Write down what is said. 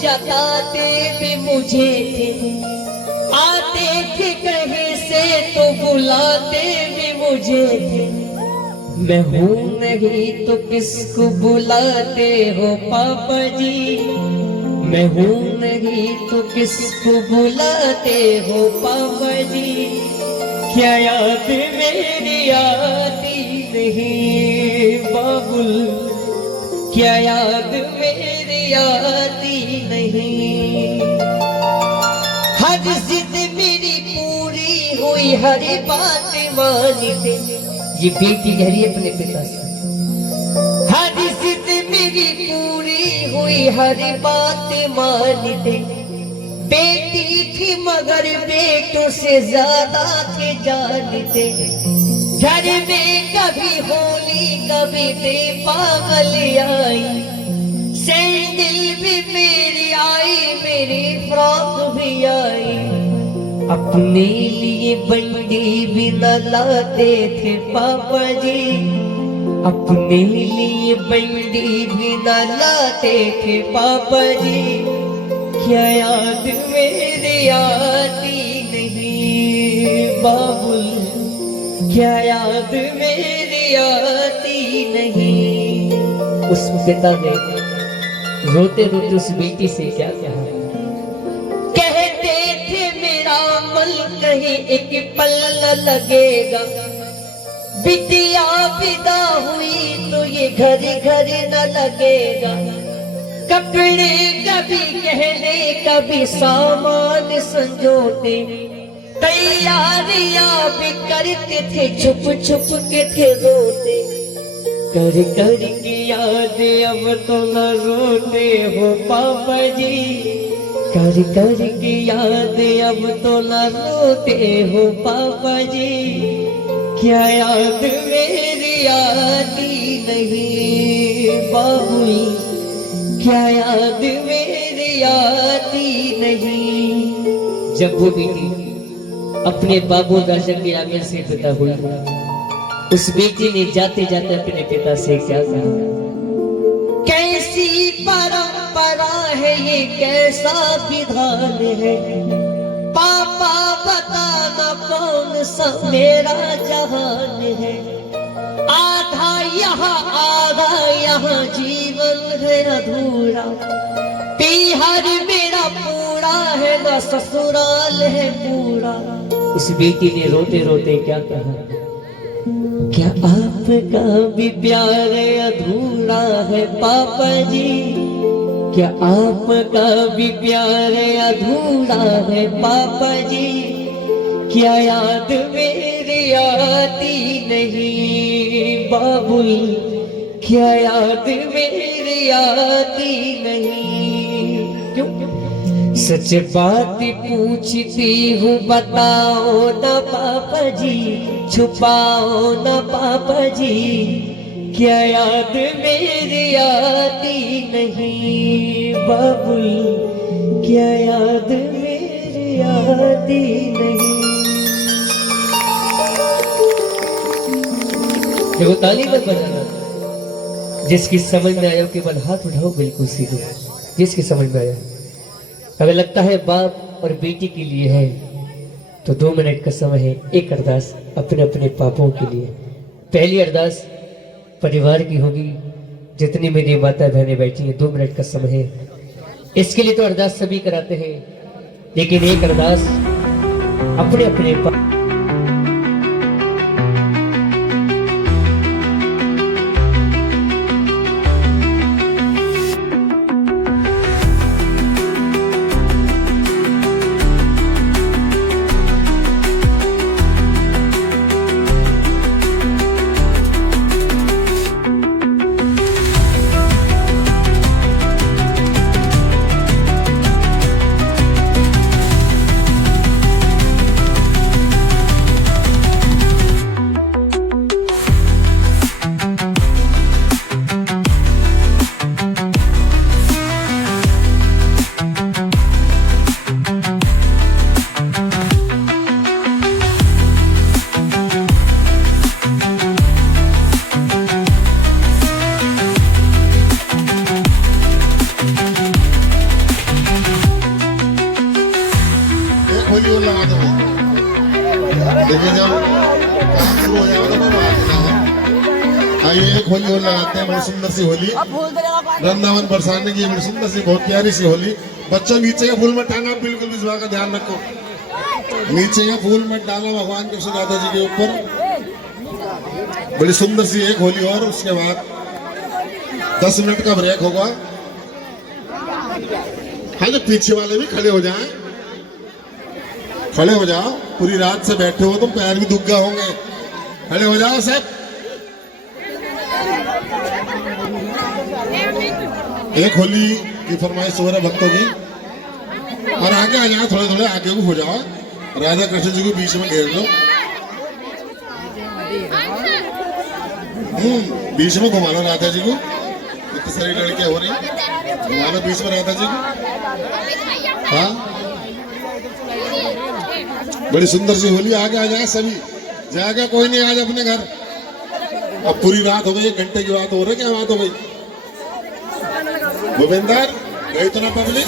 जताते भी मुझे थे, आते थे कहीं से तो बुलाते भी मुझे थे। मैं हूँ नहीं तो किसको बुलाते हो पापा जी, मैं हूँ नहीं तो किसको बुलाते हो पापा जी। क्या याद मेरी आती नहीं बाबुल, क्या याद मेरी आती नहीं। हर जिद मेरी पूरी हुई, हर बात मानते। ये बेटी कह रही है अपने पिता से, हर जिद मेरी पूरी हुई, हर बात मानते। बेटी थी मगर बेटों से ज्यादा थे जानते। घर में कभी होली कभी दीपावल आई, सैंडल भी मेरी आई, मेरी फ्रॉक भी आई। अपने लिए बंडी भी न लाते थे पापा जी, अपने लिए बंडी भी न लाते थे पापा जी। क्या याद मेरी आती नहीं बाबुल, क्या याद मेरी आती नहीं। उस पिता ने रोते रोते उस बेटी से क्या कहा, कहते थे मेरा मन कहीं एक पल न लगेगा। बिटिया विदा हुई तो ये घर घर न लगेगा। कपड़े कभी गहने कभी सामान संजोते, तैयारियां भी करते थे छुप छुप के थे रोते। कर कर की याद अब तो न रोते हो पापा जी, कर कर की याद अब तो न रोते हो पापा जी। क्या याद मेरी आती नहीं बाबुल, क्या याद मेरी आती नहीं। जब वो बेटी अपने बाबू राजा के आंगन से विदा हुई, उस बेटी ने जाते जाते अपने पिता से क्या कहा, कैसी परंपरा है ये, कैसा विधान है। पापा बताना कौन सा मेरा जहान है। आधा यहाँ आधा यहाँ जीवन है अधूरा, बिहार मेरा पूरा है ना ससुराल है पूरा। उस बेटी ने रोते रोते क्या कहा, क्या आपका भी प्यार अधूरा है पापा जी, क्या आपका भी प्यार अधूरा है पापा जी। क्या याद मेरी आती नहीं बाबुल, क्या याद मेरी आती नहीं। क्यों सच बात पूछती हूँ बताओ ना पापा जी, छुपाओ ना पापा जी। क्या याद मेरी आती नहीं बाबुल, क्या याद मेरी आती नहीं। देखो ताली मत बजाना, जिसकी समझ में आया केवल हाथ उठाओ बिल्कुल सीधे, जिसकी समझ में आया। अगर लगता है बाप और बेटी के लिए है तो 2 मिनट का समय है, एक अरदास अपने अपने पापों के लिए। पहली अरदास परिवार की होगी, जितनी मेरी माता बहनें बैठी हैं, 2 मिनट का समय है। इसके लिए तो अरदास सभी कराते हैं, लेकिन एक अरदास अपने अपने होली और लगा दो। देखिए जब काम शुरू हो जाएगा तो मैं बात है। आइए एक होली और लगाते हैं, बड़ी सुंदर सी होली वृंदावन बरसाने की, बड़ी सुंदर सी बहुत प्यारी सी होली। बच्चों नीचे का फूल मत डालना, बिल्कुल भी इस बात का ध्यान रखो, नीचे का फूल मत डालना भगवान कृष्ण राधा जी के ऊपर। बड़ी सुंदर सी एक होली और उसके बाद 10 मिनट का ब्रेक होगा। हाँ जो पीछे वाले भी खड़े हो जाएं, खड़े हो जाओ, पूरी रात से बैठे हो तुम, पैर भी दुख गए होंगे, खड़े हो जाओ सब। एक होली की फरमाइश हो रहा है भक्तों की, और आगे आ जाओ, थोड़े थोड़े आगे को हो जाओ, राधा कृष्ण जी को बीच में घेर लो, बीच में घुमा लो राधा जी को, इतनी सारी लड़कियां हो रही, घुमा लो बीच में राधा जी को। हाँ बड़ी सुंदर सी होली, आगे आ जाए सभी, जाएगा कोई नहीं आज अपने घर। अब पूरी रात हो गई, 1 घंटे की बात हो रही, क्या बात हो गई भूपेंदर, गई तो ना पब्लिक।